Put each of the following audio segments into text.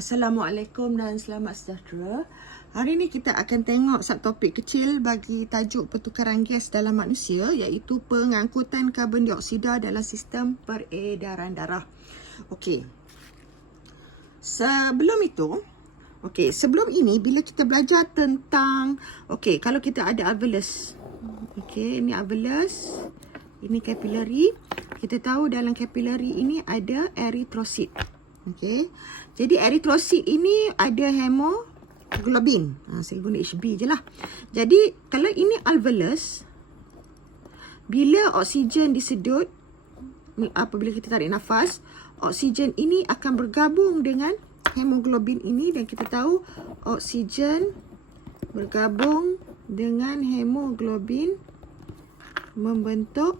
Assalamualaikum dan selamat sejahtera. Hari ini kita akan tengok satu topik kecil bagi tajuk pertukaran gas dalam manusia, iaitu pengangkutan karbon dioksida dalam sistem peredaran darah. Okey. Sebelum ini bila kita belajar tentang kalau kita ada alveolus. Ini alveolus, ini capillary. Kita tahu dalam capillary ini ada eritrosit. Jadi eritrosit ini ada hemoglobin. Saya guna HB je lah. Jadi kalau ini alveolus, bila oksigen disedut, apabila kita tarik nafas, oksigen ini akan bergabung dengan hemoglobin ini, dan kita tahu oksigen bergabung dengan hemoglobin membentuk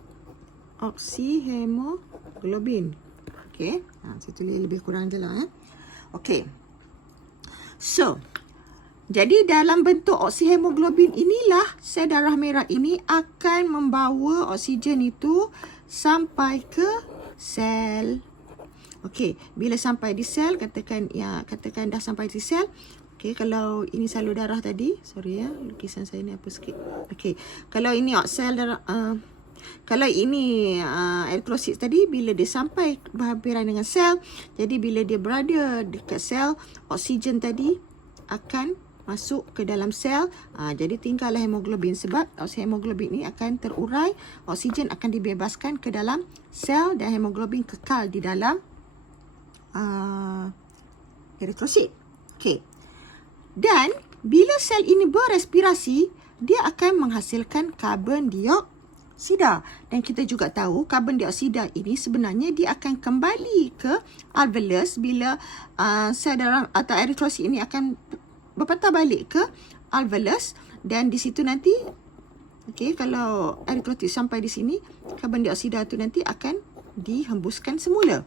oksihemoglobin. Saya tulis lebih kurang je lah. Jadi dalam bentuk oksihemoglobin inilah sel darah merah ini akan membawa oksigen itu sampai ke sel. Bila sampai di sel, katakan dah sampai di sel. Kalau ini salur darah tadi, sorry ya, lukisan saya ni apa sikit. Kalau ini sel darah, kalau ini eritrosit tadi, bila dia sampai berhampiran dengan sel, jadi bila dia berada dekat sel, oksigen tadi akan masuk ke dalam sel. Jadi tinggallah hemoglobin, sebab hemoglobin ini akan terurai, oksigen akan dibebaskan ke dalam sel dan hemoglobin kekal di dalam eritrosit. Dan bila sel ini berrespirasi, dia akan menghasilkan karbon dioksida. Dan kita juga tahu karbon dioksida ini sebenarnya dia akan kembali ke alveolus bila sel darah atau eritrosit ini akan berpatah balik ke alveolus, dan di situ nanti kalau eritrosit sampai di sini, karbon dioksida itu nanti akan dihembuskan semula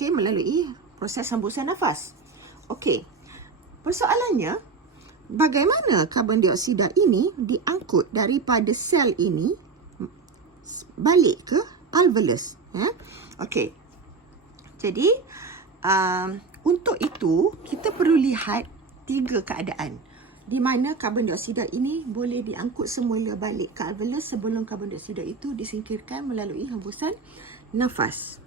melalui proses hembusan nafas. Persoalannya, bagaimana karbon dioksida ini diangkut daripada sel ini balik ke alveolus? Jadi untuk itu kita perlu lihat 3 keadaan di mana karbon dioksida ini boleh diangkut semula balik ke alveolus sebelum karbon dioksida itu disingkirkan melalui hembusan nafas.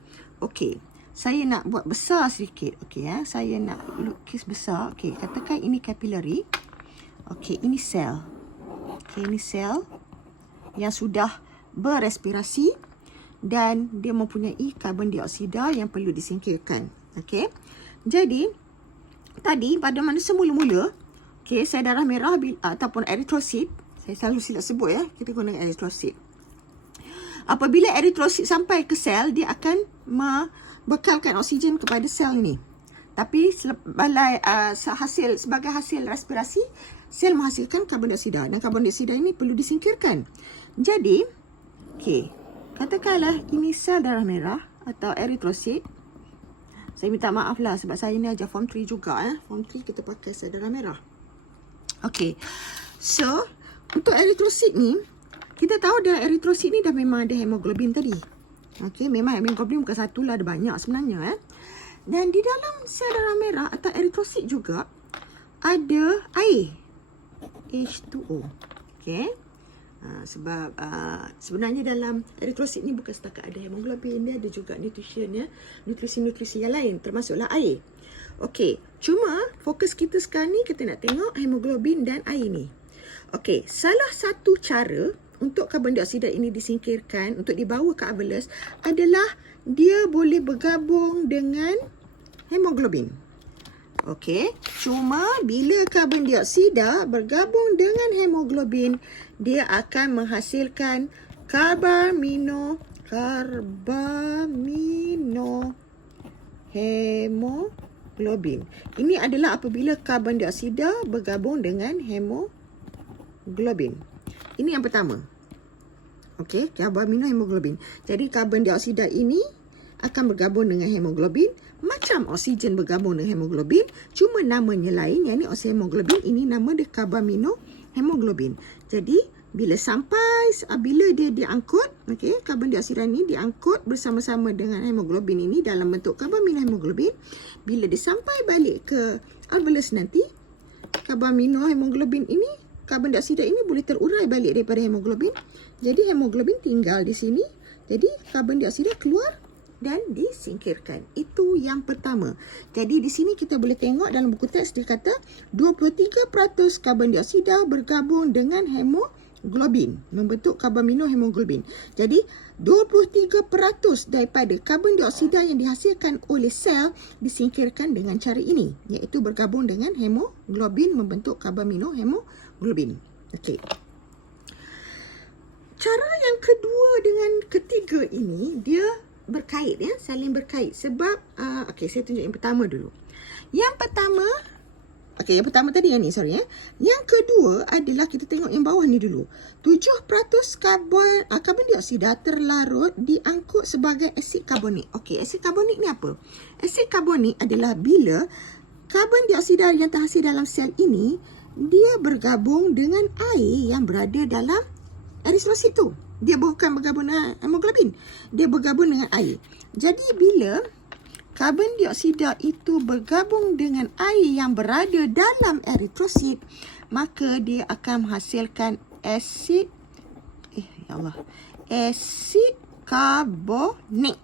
Saya nak buat besar sedikit. Saya nak lukis besar. Katakan ini capillary. Ini sel. Ini sel yang sudah berrespirasi dan dia mempunyai karbon dioksida yang perlu disingkirkan. Jadi tadi pada manusia mula-mula, sel darah merah ataupun eritrosit, saya selalu silap sebut ya, kita guna eritrosit. Apabila eritrosit sampai ke sel, dia akan bekalkan oksigen kepada sel ini. Tapi sebagai hasil respirasi, sel menghasilkan karbon dioksida, dan karbon dioksida ini perlu disingkirkan. Jadi, katakanlah ini sel darah merah atau eritrosit. Saya minta maaf lah sebab saya ni ajar form 3 juga. Form 3 kita pakai sel darah merah. So, untuk eritrosit ni, kita tahu dah eritrosit ni dah memang ada hemoglobin tadi. Memang hemoglobin bukan satu lah, ada banyak sebenarnya. Dan di dalam sel darah merah atau eritrosit juga ada air, H2O. Sebab sebenarnya dalam eritrosit ni bukan setakat ada hemoglobin, dia ada juga nutrisi-nutrisi yang lain, termasuklah air. Cuma fokus kita sekarang ni kita nak tengok hemoglobin dan air ni. Salah satu cara untuk karbon dioksida ini disingkirkan, untuk dibawa ke alveolus, adalah dia boleh bergabung dengan hemoglobin. Cuma bila karbon dioksida bergabung dengan hemoglobin, dia akan menghasilkan hemoglobin. Ini adalah apabila karbon dioksida bergabung dengan hemoglobin. Ini yang pertama. Hemoglobin. Jadi karbon dioksida ini akan bergabung dengan hemoglobin, macam oksigen bergabung dengan hemoglobin, cuma namanya lain. Yang ni oksihemoglobin, ini nama dia karbaminohemoglobin. Jadi Bila dia diangkut, okey, karbon dioksida ni diangkut bersama-sama dengan hemoglobin ini dalam bentuk karbaminohemoglobin. Bila dia sampai balik ke alveolus nanti, karbaminohemoglobin ini, karbon dioksida ini boleh terurai balik daripada hemoglobin. Jadi hemoglobin tinggal di sini. Jadi karbon dioksida keluar dan disingkirkan. Itu yang pertama. Jadi di sini kita boleh tengok dalam buku teks dia kata 23% karbon dioksida bergabung dengan hemoglobin, membentuk karbaminohemoglobin. Jadi 23% daripada karbon dioksida yang dihasilkan oleh sel disingkirkan dengan cara ini, iaitu bergabung dengan hemoglobin membentuk karbaminohemoglobin. Okey. Cara yang kedua dengan ketiga ini dia berkait, ya, saling berkait sebab okey, saya tunjuk yang pertama dulu. Yang pertama tadi yang ni, sorry ya. Yang kedua adalah kita tengok yang bawah ni dulu. 7% karbon dioksida terlarut diangkut sebagai asid karbonik. Okey, asid karbonik ni apa? Asid karbonik adalah bila karbon dioksida yang terhasil dalam sel ini dia bergabung dengan air yang berada dalam eritrosit tu. Dia bukan bergabung dengan hemoglobin. Dia bergabung dengan air. Jadi bila karbon dioksida itu bergabung dengan air yang berada dalam eritrosit, maka dia akan menghasilkan asid karbonik.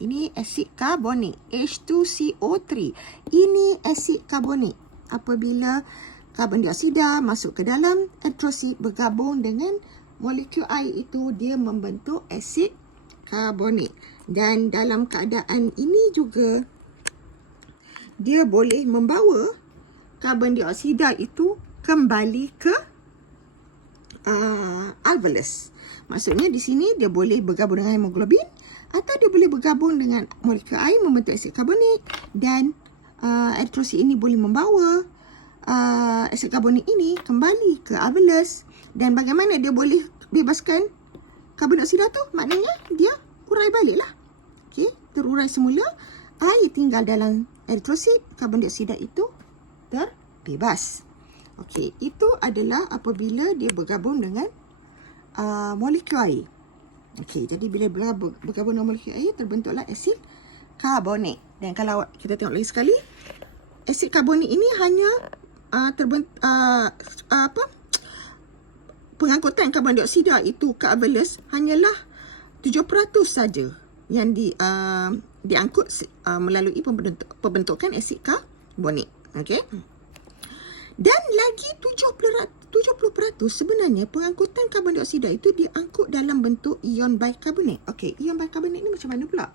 Ini asid karbonik, H2CO3. Ini asid karbonik. Apabila karbon dioksida masuk ke dalam eritrosit bergabung dengan molekul air itu, dia membentuk asid karbonik. Dan dalam keadaan ini juga dia boleh membawa karbon dioksida itu kembali ke alveolus. Maksudnya di sini dia boleh bergabung dengan hemoglobin atau dia boleh bergabung dengan molekul air membentuk asid karbonik, dan eritrosit ini boleh membawa asid karbonik ini kembali ke alveolus. Dan bagaimana dia boleh bebaskan karbon dioksida tu? Maknanya dia urai balik lah. Okey, terurai semula, air tinggal dalam eritrosit, karbon dioksida itu terbebas. Okey, itu adalah apabila dia bergabung dengan molekul air. Okey, jadi bila bergabung dengan molekul air terbentuklah asid karbonik. Dan kalau kita tengok lagi sekali, asid karbonik ini hanya pengangkutan karbon dioksida itu ke alveolus hanyalah 7% saja yang diangkut melalui pembentukan asid karbonik. Okey. Dan lagi 70% sebenarnya pengangkutan karbon dioksida itu diangkut dalam bentuk ion bikarbonat. Okey, ion bikarbonat ni macam mana pula?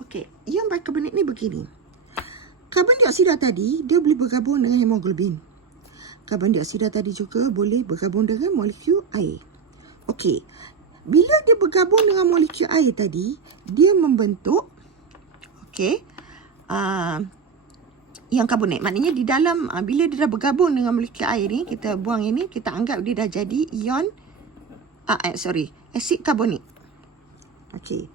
Okey, ion bikarbonat ni begini. Karbon dioksida tadi dia boleh bergabung dengan hemoglobin. Karbon dioksida tadi juga boleh bergabung dengan molekul air. Okey, bila dia bergabung dengan molekul air tadi, dia membentuk ion karbonat. Maknanya di dalam bila dia dah bergabung dengan molekul air ni, kita buang ini, kita anggap dia dah jadi ion asid karbonik. Okey.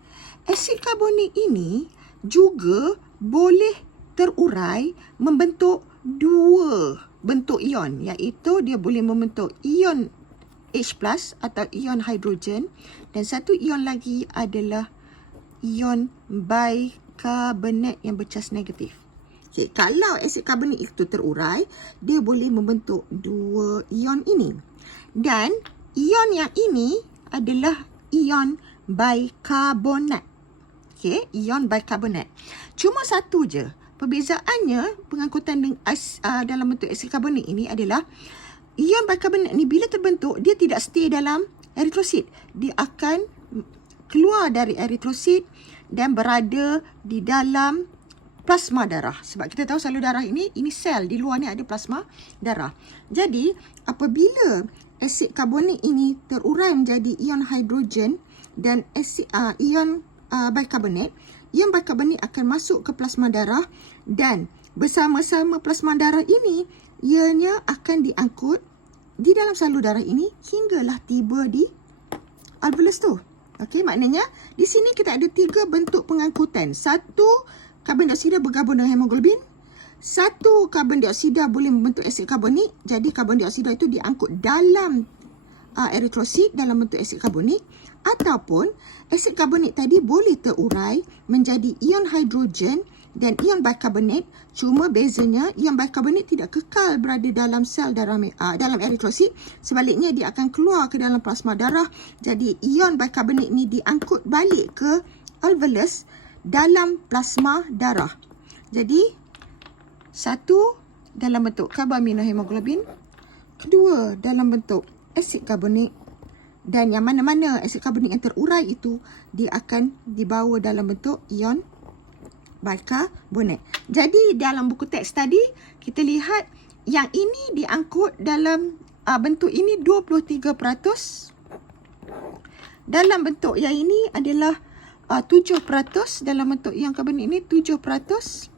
Asid karbonik ini juga boleh terurai membentuk dua bentuk ion, iaitu dia boleh membentuk ion H+ atau ion hidrogen, dan satu ion lagi adalah ion bikarbonat yang bercas negatif. Okay, kalau asid karbonik itu terurai, dia boleh membentuk dua ion ini. Dan ion yang ini adalah ion bikarbonat. Okay, ion bikarbonat. Cuma satu je. Perbezaannya pengangkutan dalam bentuk asid karbonik ini adalah ion bikarbonat ni bila terbentuk dia tidak stay dalam eritrosit. Dia akan keluar dari eritrosit dan berada di dalam plasma darah. Sebab kita tahu salur darah ini sel, di luar ni ada plasma darah. Jadi apabila asid karbonik ini terurai menjadi ion hidrogen dan ion bikarbonat, ion bikarbonat akan masuk ke plasma darah, dan bersama-sama plasma darah ini ianya akan diangkut di dalam salur darah ini hinggalah tiba di alveolus tu. Okey, maknanya di sini kita ada tiga bentuk pengangkutan. Satu, karbon dioksida bergabung dengan hemoglobin. Satu, karbon dioksida boleh membentuk asid karbonik. Jadi karbon dioksida itu diangkut dalam eritrosit dalam bentuk asid karbonik, ataupun asid karbonik tadi boleh terurai menjadi ion hidrogen dan ion bikarbonat. Cuma bezanya ion bikarbonat tidak kekal berada dalam sel dalam eritrosit. Sebaliknya dia akan keluar ke dalam plasma darah. Jadi ion bikarbonat ni diangkut balik ke alveolus dalam plasma darah. Jadi satu dalam bentuk karbaminohemoglobin, kedua dalam bentuk asid karbonik, dan yang mana-mana asid karbonik yang terurai itu dia akan dibawa dalam bentuk ion bikarbonat. Jadi dalam buku teks tadi kita lihat yang ini diangkut dalam bentuk ini 23%. Dalam bentuk yang ini adalah 7%, dalam bentuk ion karbonik ini 7%.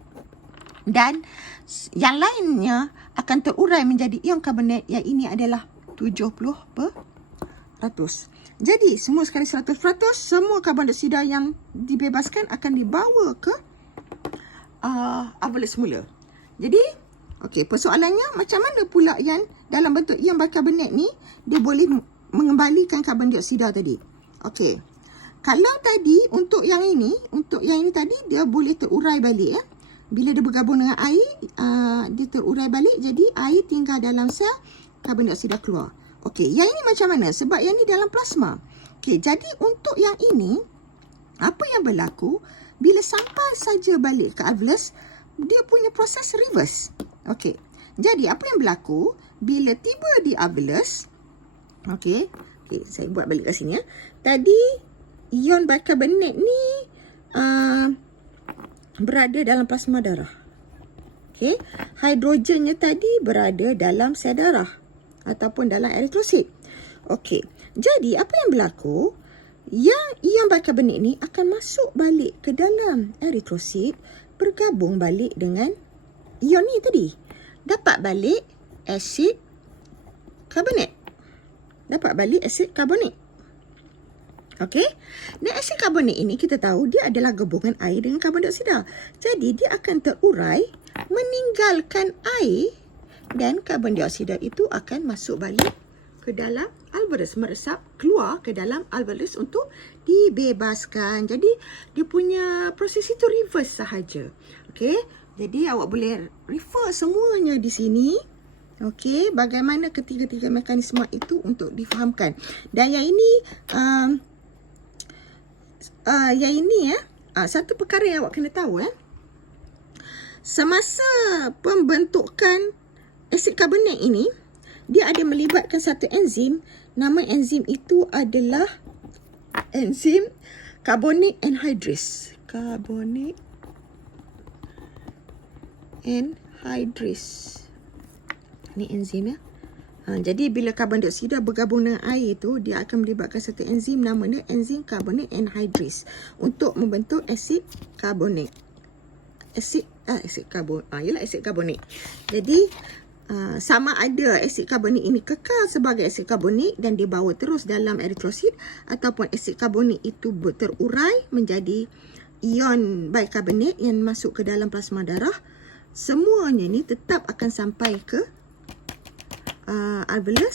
Dan yang lainnya akan terurai menjadi ion karbonat, yang ini adalah 70%. Jadi semua sekali 100%, semua karbon dioksida yang dibebaskan akan dibawa ke alveolus semula. Jadi okey, persoalannya macam mana pula yang dalam bentuk ion bikarbonat ni dia boleh mengembalikan karbon dioksida tadi. Okey. Kalau tadi untuk yang ini tadi dia boleh terurai balik ya. Bila dia bergabung dengan air, dia terurai balik, jadi air tinggal dalam sel, karbon dioksida keluar. Okey, yang ini macam mana? Sebab yang ini dalam plasma. Okey, jadi untuk yang ini, apa yang berlaku bila sampai saja balik ke alveolus, dia punya proses reverse. Okey, jadi apa yang berlaku bila tiba di alveolus? Okey, saya buat balik kat sini ya. Tadi ion bikarbonat ni berada dalam plasma darah. Okey, hidrogennya tadi berada dalam sel darah ataupun dalam eritrosit. Okey, jadi apa yang berlaku? Yang ion bikarbonat ni akan masuk balik ke dalam eritrosit, bergabung balik dengan ion ni tadi. Dapat balik asid karbonat. Okey. Dan asid karbonat ini kita tahu dia adalah gabungan air dengan karbon dioksida. Jadi dia akan terurai, meninggalkan air, dan karbon dioksida itu akan masuk balik ke dalam alveolus, meresap keluar ke dalam alveolus untuk dibebaskan. Jadi dia punya proses itu reverse sahaja. Okey. Jadi awak boleh refer semuanya di sini. Okey, bagaimana ketiga-tiga mekanisme itu untuk difahamkan. Dan yang ini satu perkara yang awak kena tahu semasa pembentukan asid karbonat ini, dia ada melibatkan satu enzim. Nama enzim itu adalah enzim carbonic anhydrase. Carbonic anhydrase. Ini enzim ya. Jadi bila karbon dioksida bergabung dengan air itu, dia akan melibatkan satu enzim namanya enzim carbonic anhydrase untuk membentuk asid karbonik. Asid karbonik. Jadi sama ada asid karbonik ini kekal sebagai asid karbonik dan dibawa terus dalam eritrosit, ataupun asid karbonik itu terurai menjadi ion bikarbonat yang masuk ke dalam plasma darah. Semuanya ni tetap akan sampai ke alveolus